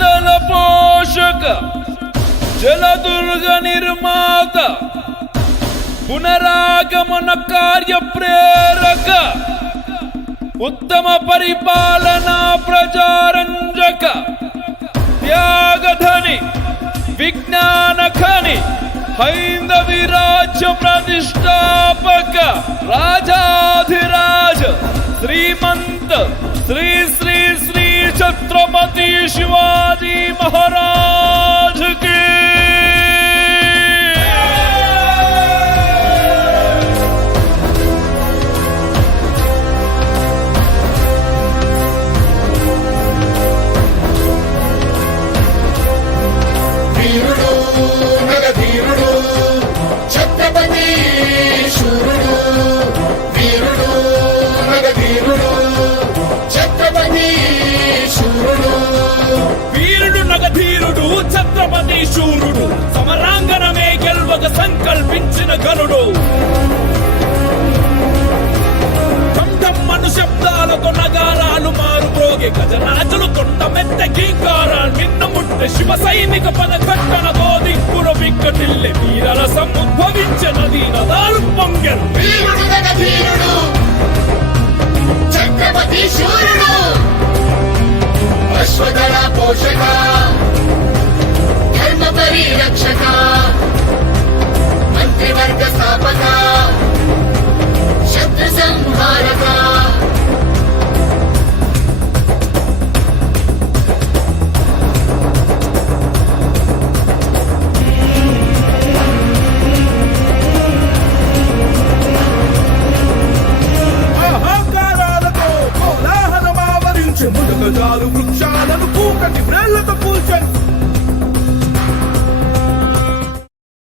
సంపదల పోషక జలదుర్గ నిర్మాత పునరాగమన కార్య ప్రేరక ఉత్తమ పరిపాలనా ప్రజారంజక త్యాగధని విజ్ఞాన ఖని హైందవి రాజ్య ప్రతిష్టాపక రాజాధిరాజ శ్రీమంత శ్రీ శ్రీ శ్రీ ఛత్రపతి శివాజీ మహారాజ్ కి ఛత్రపతి శూరుడు సమరాంగణమే గెల్వక సంకల్పించిన గనుడు ఠంఠమ్మను శబ్దాలతో నగారాలు మారుమోగే గజరాజులు తొండమెత్త గీంకారాలు నిన్నముట్టే శివ సైనిక పదకట్టన గోదిక్కున విక్కటిల్లె వీరరసం ఉద్భవించే నదీ నదాలు పొంగెను ఛత్రపతి శూరుడు అశ్వదళ పోషక ధర్మ పరిరక్షక మంత్రివర్గ స్థాపక శత్రు సంహారక అహంకారాలతో కోలాహలమావరించి ముడుగజాలు వృక్షాలను కూకటి వ్రేళ్లతో కూల్చండి